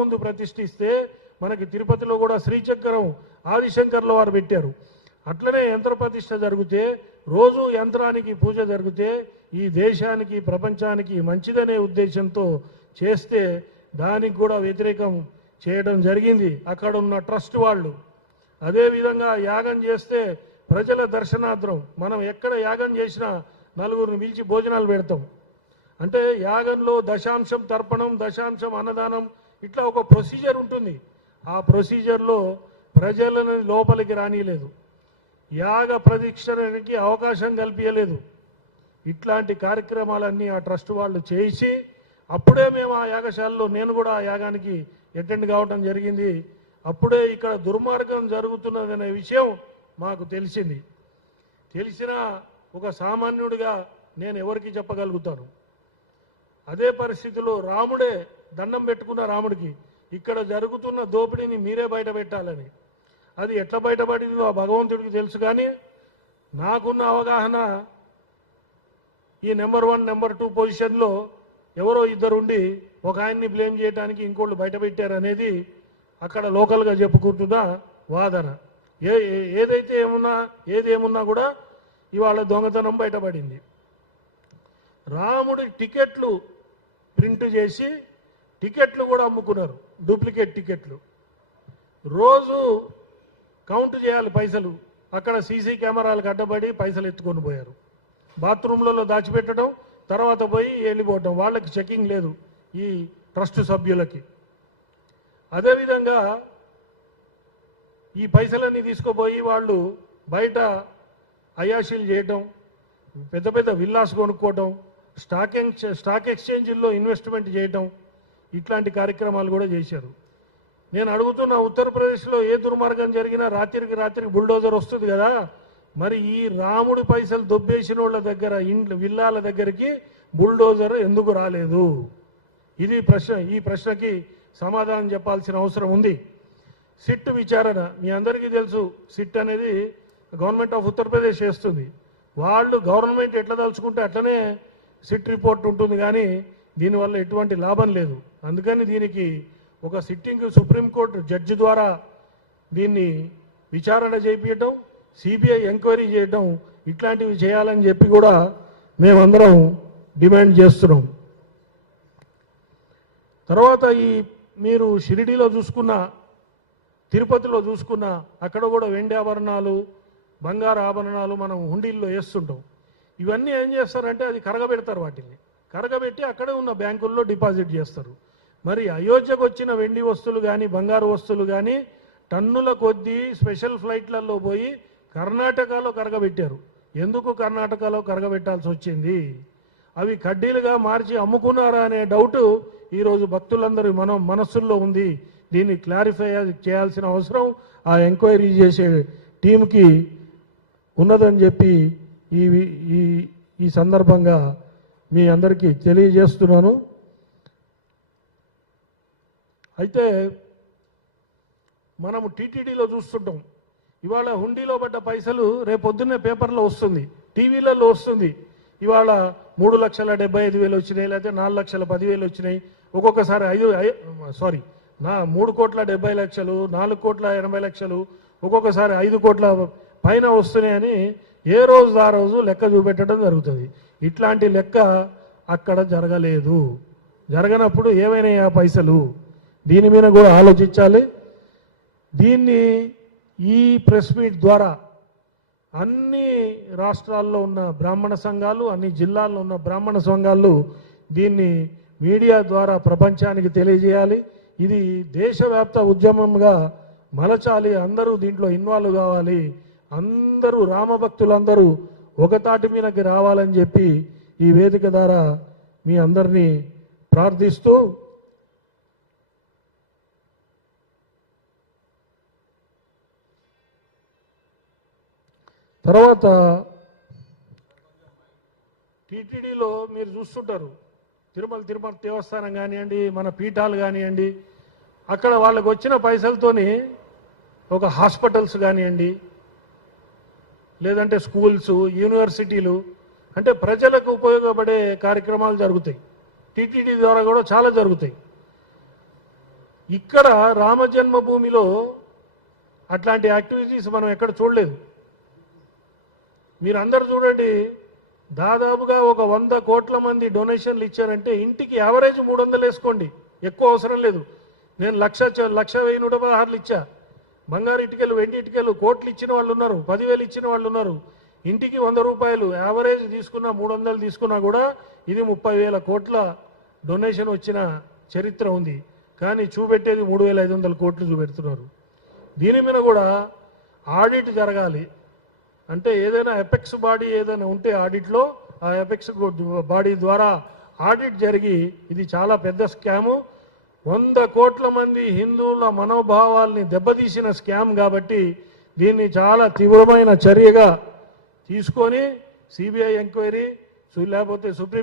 ముందు ప్రతిష్ఠిస్తే మనకి తిరుపతిలో కూడా శ్రీచక్రం ఆదిశంకర్ల వారు పెట్టారు. అట్లనే యంత్ర ప్రతిష్ఠ జరిగితే రోజు యంత్రానికి పూజ జరిగితే ఈ దేశానికి ప్రపంచానికి మంచిదనే ఉద్దేశంతో చేస్తే దానికి కూడా వ్యతిరేకం చేయడం జరిగింది అక్కడ ఉన్న ట్రస్ట్ వాళ్ళు. అదేవిధంగా యాగం చేస్తే ప్రజల దర్శనార్థం మనం ఎక్కడ యాగం చేసినా నలుగురిని పిలిచి భోజనాలు పెడతాం. అంటే యాగంలో దశాంశం తర్పణం, దశాంశం అన్నదానం, ఇట్లా ఒక ప్రొసీజర్ ఉంటుంది. ఆ ప్రొసీజర్లో ప్రజలను లోపలికి రానియలేదు, యాగ ప్రదక్షిణకి అవకాశం కల్పించలేదు. ఇట్లాంటి కార్యక్రమాలన్నీ ఆ ట్రస్ట్ వాళ్ళు చేసి అప్పుడే మేము ఆ యాగశాలలో నేను కూడా ఆ యాగానికి అటెండ్ కావడం జరిగింది. అప్పుడే ఇక్కడ దుర్మార్గం జరుగుతున్నదనే విషయం మాకు తెలిసింది. తెలిసిన ఒక సామాన్యుడిగా నేను ఎవరికి చెప్పగలుగుతాను? అదే పరిస్థితిలో రాముడే దండం పెట్టుకున్న రాముడికి ఇక్కడ జరుగుతున్న దోపిడీని మీరే బయట పెట్టాలని. అది ఎట్లా బయటపడిందో ఆ భగవంతుడికి తెలుసు. కానీ నాకున్న అవగాహన ఈ నెంబర్ 1 నెంబర్ 2 పొజిషన్లో ఎవరో ఇద్దరు ఉండి ఒక ఆయన్ని బ్లేమ్ చేయడానికి ఇంకోళ్ళు బయట పెట్టారు అనేది అక్కడ లోకల్గా చెప్పుకుంటున్న వాదన. ఏదేమున్నా కూడా ఇవాళ దొంగతనం బయటపడింది. రాముడి టికెట్లు ప్రింట్ చేసి టికెట్లు కూడా అమ్ముకున్నారు, డూప్లికేట్ టికెట్లు. రోజు కౌంట్ చేయాలి పైసలు. అక్కడ సీసీ కెమెరాలకు అడ్డపడి పైసలు ఎత్తుకొని పోయారు. బాత్రూంలలో దాచిపెట్టడం, తర్వాత పోయి వెళ్ళిపోవటం. వాళ్ళకి చెకింగ్ లేదు ఈ ట్రస్ట్ సభ్యులకి. అదేవిధంగా ఈ పైసలన్నీ తీసుకుపోయి వాళ్ళు బయట అయాషీలు చేయటం, పెద్ద పెద్ద విల్లాస్ కొనుక్కోవటం, స్టాక్ ఎక్స్చేంజ్ల్లో ఇన్వెస్ట్మెంట్ చేయటం, ఇట్లాంటి కార్యక్రమాలు కూడా చేశారు. నేను అడుగుతున్న ఉత్తరప్రదేశ్లో ఏ దుర్మార్గం జరిగినా రాత్రికి బుల్డోజర్ వస్తుంది కదా, మరి ఈ రాముడి పైసలు దొబ్బేసిన వాళ్ళ దగ్గర ఇండ్ల విల్లాల దగ్గరికి బుల్డోజర్ ఎందుకు రాలేదు? ఇది ప్రశ్న. ఈ ప్రశ్నకి సమాధానం చెప్పాల్సిన అవసరం ఉంది. సిట్ విచారణ మీ అందరికీ తెలుసు. సిట్ అనేది గవర్నమెంట్ ఆఫ్ ఉత్తరప్రదేశ్ చేస్తుంది. వాళ్ళు గవర్నమెంట్ ఎట్లా తలుచుకుంటే అట్లనే సిట్ రిపోర్ట్ ఉంటుంది, కానీ దీనివల్ల ఎటువంటి లాభం లేదు. అందుకని దీనికి ఒక సిట్టింగ్ సుప్రీంకోర్టు జడ్జి ద్వారా దీన్ని విచారణ చేయించడం, సిబిఐ ఎంక్వైరీ చేయడం, ఇట్లాంటివి చేయాలని చెప్పి కూడా మేమందరం డిమాండ్ చేస్తున్నాం. తర్వాత మీరు షిరిడీలో చూసుకున్న, తిరుపతిలో చూసుకున్న, అక్కడ కూడా వెండి ఆభరణాలు, బంగారు ఆభరణాలు మనం హుండీల్లో వేస్తుంటాం. ఇవన్నీ ఏం చేస్తారంటే అది కరగబెడతారు. వాటిని కరగబెట్టి అక్కడే ఉన్న బ్యాంకుల్లో డిపాజిట్ చేస్తారు. మరి అయోధ్యకు వచ్చిన వెండి వస్తువులు కానీ బంగారు వస్తువులు కానీ టన్నుల కొద్దీ స్పెషల్ ఫ్లైట్లలో పోయి కర్ణాటకలో కరగబెట్టారు. ఎందుకు కర్ణాటకలో కరగబెట్టాల్సి వచ్చింది? అవి కడ్డీలుగా మార్చి అమ్ముకున్నారా అనే డౌట్ ఈరోజు భక్తులందరూ మనస్సుల్లో ఉంది. దీన్ని క్లారిఫై చేయాల్సిన అవసరం ఆ ఎంక్వైరీ చేసే టీంకి ఉన్నదని చెప్పి ఈ సందర్భంగా మీ అందరికీ తెలియజేస్తున్నాను. అయితే మనము టీటీడీలో చూస్తుంటాం, ఇవాళ హుండీలో పడ్డ పైసలు రేపొద్దున్నే పేపర్లో వస్తుంది, టీవీలలో వస్తుంది. ఇవాళ 3,75,000 వచ్చినాయి, లేకపోతే 4,10,000 వచ్చినాయి. ఒక్కొక్కసారి 3,70,00,000, 4,80,00,000, ఒక్కొక్కసారి 5 కోట్ల పైన వస్తున్నాయని ఏ రోజు ఆ రోజు లెక్క చూపెట్టడం జరుగుతుంది. ఇట్లాంటి లెక్క అక్కడ జరగలేదు. జరగనప్పుడు ఏమైనా ఆ పైసలు? దీని మీద కూడా ఆలోచించాలి. దీన్ని ఈ ప్రెస్ మీట్ ద్వారా అన్ని రాష్ట్రాల్లో ఉన్న బ్రాహ్మణ సంఘాలు, అన్ని జిల్లాల్లో ఉన్న బ్రాహ్మణ సంఘాలు దీన్ని మీడియా ద్వారా ప్రపంచానికి తెలియజేయాలి. ఇది దేశవ్యాప్త ఉద్యమంగా మలచాలి. అందరూ దీంట్లో ఇన్వాల్వ్ కావాలి. అందరూ రామభక్తులందరూ ఒక తాటి మీదకి రావాలని చెప్పి ఈ వేదిక ద్వారా మీ అందరినీ ప్రార్థిస్తూ, తర్వాత టీటీడీలో మీరు చూస్తుంటారు, తిరుపతి దేవస్థానం కానివ్వండి, మన పీఠాలు కానివ్వండి, అక్కడ వాళ్ళకు వచ్చిన పైసలతోని ఒక హాస్పిటల్స్ కానివ్వండి, లేదంటే స్కూల్స్, యూనివర్సిటీలు, అంటే ప్రజలకు ఉపయోగపడే కార్యక్రమాలు జరుగుతాయి. టీటీడీ ద్వారా కూడా చాలా జరుగుతాయి. ఇక్కడ రామ జన్మభూమిలో అట్లాంటి యాక్టివిటీస్ మనం ఎక్కడ చూడలేదు. మీరందరూ చూడండి, దాదాపుగా ఒక 100 కోట్ల మంది డొనేషన్లు ఇచ్చారంటే ఇంటికి యావరేజ్ 300 వేసుకోండి, ఎక్కువ అవసరం లేదు. నేను 1,116 ఇచ్చా. బంగారు ఇటుకలు, వెండి ఇటుకలు కోట్లు ఇచ్చిన వాళ్ళు ఉన్నారు, 10,000 ఇచ్చిన వాళ్ళు ఉన్నారు. ఇంటికి 100 రూపాయలు యావరేజ్ తీసుకున్నా, 300 తీసుకున్నా కూడా ఇది 30,000 కోట్ల డొనేషన్ వచ్చిన చరిత్ర ఉంది. కానీ చూపెట్టేది 3,500 కోట్లు చూపెడుతున్నారు. దీని మీద కూడా ఆడిట్ జరగాలి. అంటే ఏదైనా ఎపెక్స్ బాడీ ఏదైనా ఉంటే ఆడిట్లో ఆ ఎపెక్స్ బాడీ ద్వారా ఆడిట్ జరిగి, ఇది చాలా పెద్ద స్కాము, 100 కోట్ల మంది హిందువుల మనోభావాల్ని దెబ్బతీసిన స్కామ్ కాబట్టి దీన్ని చాలా తీవ్రమైన చర్యగా తీసుకొని సిబిఐ ఎంక్వైరీ లేకపోతే సుప్రీం